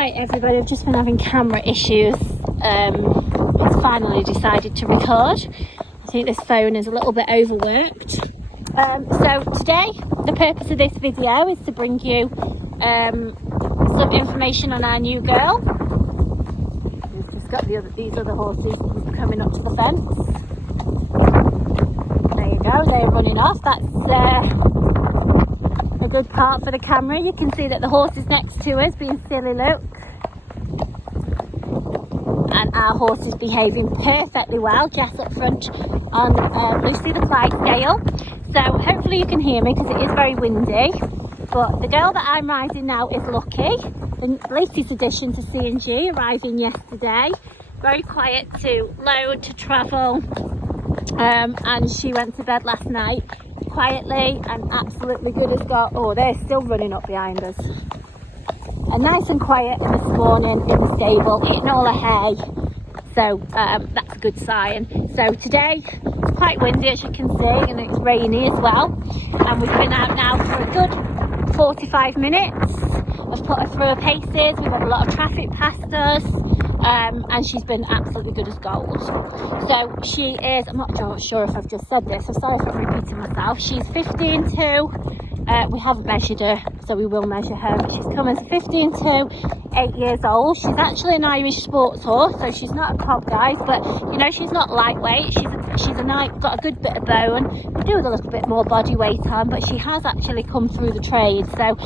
Right everybody, I've just been having camera issues. It's finally decided to record. I think this phone is a little bit overworked. So today, the purpose of this video is to bring you some information on our new girl. We've just got these other horses coming up to the fence. There you go, they're running off. That's a good part for the camera. You can see that the horse is next to us being silly look, and our horse is behaving perfectly well. Jess up front on Lucy the Clydesdale. So hopefully you can hear me because it is very windy. But the girl that I'm riding now is Lucky, the latest addition to CnG, arriving yesterday. Very quiet to load, to travel, and she went to bed last night quietly and absolutely good as gold. Oh, they're still running up behind us. And nice and quiet this morning in the stable, eating all the hay. So that's a good sign. So today it's quite windy, as you can see, and it's rainy as well. And we've been out now for a good 45 minutes. I've put her through her paces. We've had a lot of traffic past us. And she's been absolutely good as gold. So she is, I'm not sure if I've just said this, I'm sorry if I'm repeating myself. She's 15-2. We haven't measured her, so we will measure her. But she's coming to 15-2, 8 years old. She's actually an Irish sports horse, so she's not a cob, guys. But you know, she's not lightweight. She's a nice, got a good bit of bone. We do with a little bit more body weight on, but she has actually come through the trade. So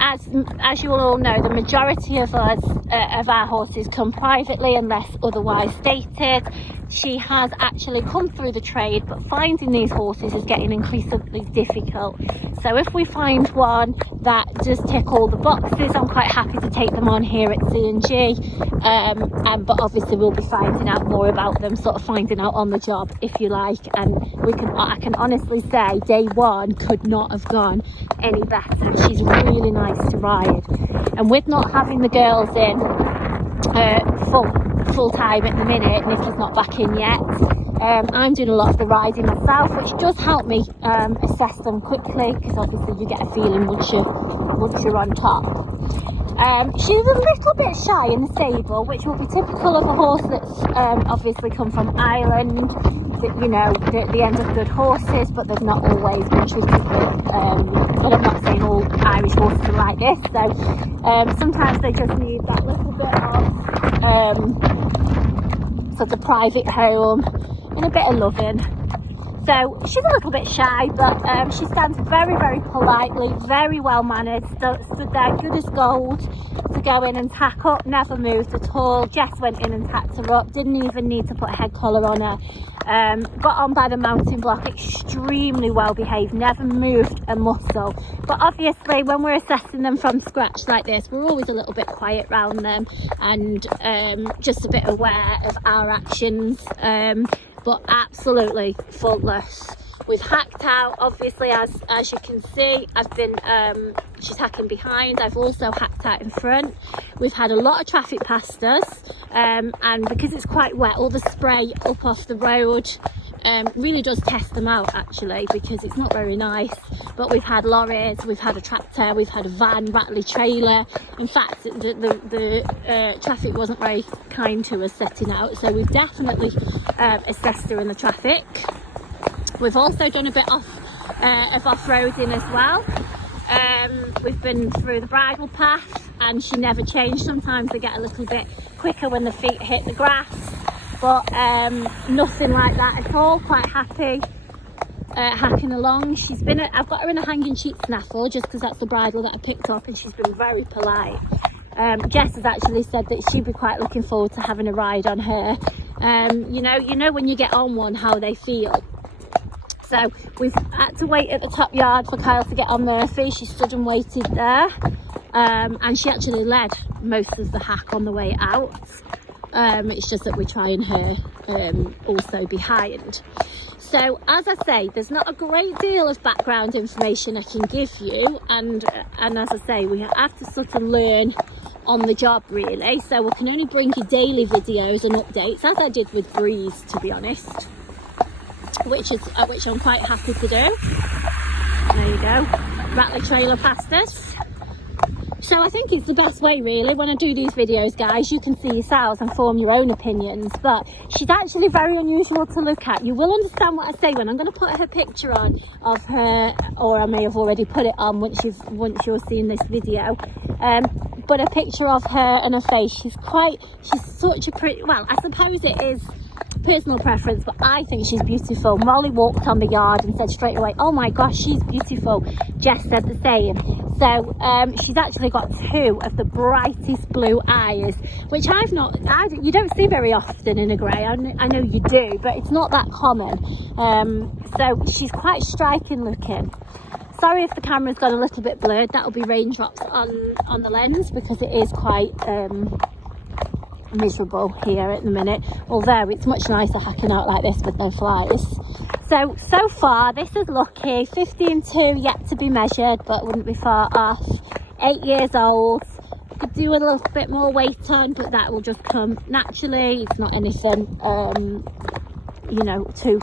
as you will all know, the majority of us of our horses come privately unless otherwise stated. She has actually come through the trade, but finding these horses is getting increasingly difficult. So if we find one that does tick all the boxes, I'm quite happy to take them on here at CnG. But obviously we'll be finding out more about them, sort of finding out on the job, if you like. And I can honestly say day one could not have gone any better. She's really nice to ride. And with not having the girls in full time at the minute, Nikki's not back in yet, I'm doing a lot of the riding myself, which does help me assess them quickly, because obviously you get a feeling once you're on top. She's a little bit shy in the stable, which will be typical of a horse that's obviously come from Ireland. That, you know, the end of good horses, but they've not always been treated with, but I'm not saying all Irish horses are like this, so sometimes they just need that little bit of sort of private home and a bit of loving. So she's a little bit shy, but she stands very, very politely, very well mannered, stood there good as gold to go in and tack up, never moved at all. Jess went in and tacked her up, didn't even need to put a head collar on her. Got on by the mounting block, extremely well behaved, never moved a muscle. But obviously when we're assessing them from scratch like this, we're always a little bit quiet around them and just a bit aware of our actions. But absolutely faultless. We've hacked out, obviously, as you can see. I've been she's hacking behind. I've also hacked out in front. We've had a lot of traffic past us, and because it's quite wet, all the spray up off the road really does test them out, actually, because it's not very nice. But we've had lorries, we've had a tractor, we've had a van, rattly trailer. In fact, the traffic wasn't very kind to us setting out, so we've definitely assessed her in the traffic. We've also done a bit of off-roading as well. We've been through the bridle path and she never changed. Sometimes they get a little bit quicker when the feet hit the grass, but nothing like that at all. Quite happy hacking along. I've got her in a hanging sheep snaffle just because that's the bridle that I picked up, and she's been very polite. Jess has actually said that she'd be quite looking forward to having a ride on her. You know when you get on one how they feel. So we've had to wait at the top yard for Kyle to get on Murphy. She stood and waited there, and she actually led most of the hack on the way out. It's just that we're trying her also behind. So as I say, there's not a great deal of background information I can give you, and as I say, we have to sort of learn on the job really. So we can only bring you daily videos and updates, as I did with Breeze, to be honest, which I'm quite happy to do. There you go, rattler trailer past us. So I think it's the best way really when I do these videos, guys. You can see yourselves and form your own opinions, but she's actually very unusual to look at. You will understand what I say when I'm going to put her picture on of her, or I may have already put it on once you're seeing this video. But a picture of her and her face, she's such a pretty, well, I suppose it is personal preference, but I think she's beautiful. Molly walked on the yard and said straight away, oh my gosh, she's beautiful. Jess said the same. So she's actually got two of the brightest blue eyes, which you don't see very often in a grey. I know you do, but it's not that common. So she's quite striking looking. Sorry if the camera's got a little bit blurred. That'll be raindrops on the lens, because it is quite miserable here at the minute, although it's much nicer hacking out like this with no flies. So far this is Lucky, 15.2 yet to be measured, but wouldn't be far off. 8 years old. Could do a little bit more weight on, but that will just come naturally. It's not anything you know, too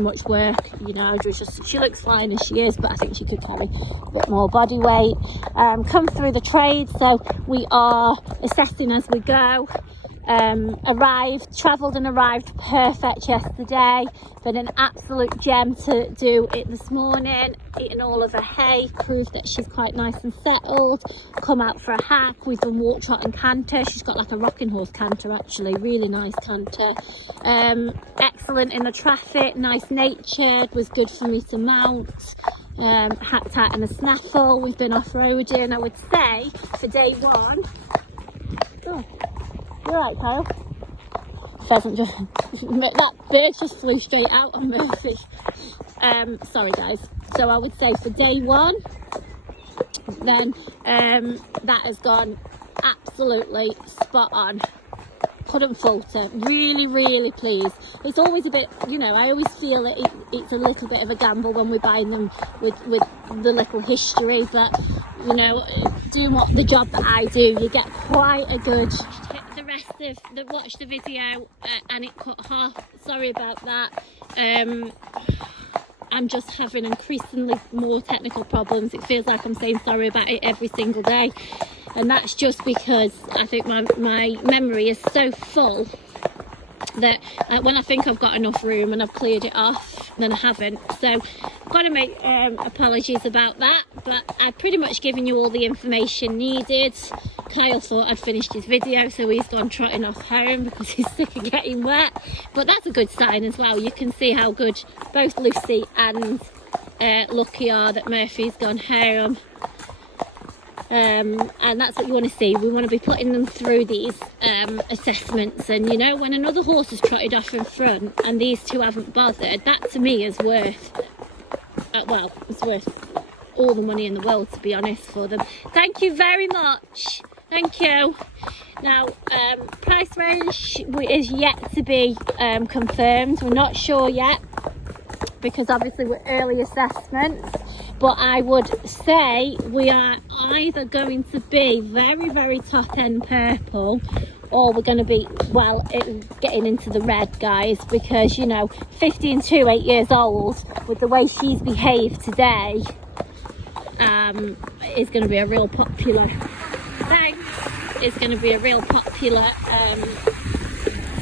much work, you know. She looks fine as she is, but I think she could carry a bit more body weight. Come through the trade, so we are assessing as we go. Travelled and arrived perfect yesterday. Been an absolute gem to do it this morning. Eaten all of her hay, proved that she's quite nice and settled. Come out for a hack. We've done walk, trot and canter. She's got like a rocking horse canter actually, really nice canter. Excellent in the traffic, nice natured, was good for me to mount. Hacked out in a snaffle. We've been off-roading, I would say, for day one. Oh. You're right, Kyle. Pheasant just that bird just flew straight out on Murphy. Sorry guys. So I would say for day one, then that has gone absolutely spot on. Couldn't falter. Really, really pleased. It's always a bit, you know, I always feel that it's a little bit of a gamble when we're buying them with the little history, but you know, doing the job that I do, you get quite a good. The rest of watched the video and it cut half. Sorry about that. I'm just having increasingly more technical problems. It feels like I'm saying sorry about it every single day, and that's just because I think my memory is so full that when I think I've got enough room and I've cleared it off, then I haven't. So I've got to make apologies about that, but I've pretty much given you all the information needed. Kyle thought I'd finished his video, so he's gone trotting off home because he's sick of getting wet, but that's a good sign as well. You can see how good both Lucy and Lucky are, that Murphy's gone home. And that's what you want to see. We want to be putting them through these assessments, and you know, when another horse has trotted off in front and these two haven't bothered, that to me is worth well, it's worth all the money in the world, to be honest, for them. Thank you very much. Thank you. Now price range is yet to be confirmed. We're not sure yet, because obviously we're early assessments, but I would say we are either going to be very, very top end purple, or we're going to be, well, getting into the red, guys, because, you know, 15.2, 8 years old, with the way she's behaved today, is going to be a real popular thing. It's going to be a real popular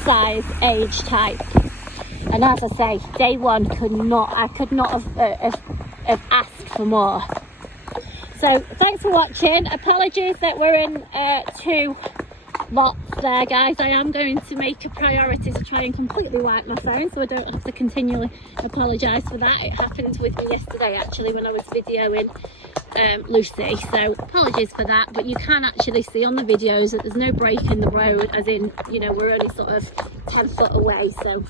size, age type. And as I say, day one I could not have asked for more. So thanks for watching. Apologies that we're in two lots there, guys. I am going to make a priority to try and completely wipe my phone, so I don't have to continually apologise for that. It happened with me yesterday actually when I was videoing Lucy, so apologies for that. But you can actually see on the videos that there's no break in the road, as in, you know, we're only sort of 10 foot away, so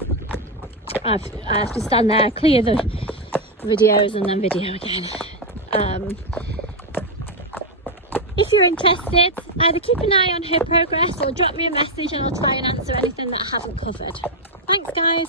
I have to stand there, clear the videos, and then video again. If you're interested, either keep an eye on her progress or drop me a message and I'll try and answer anything that I haven't covered. Thanks guys.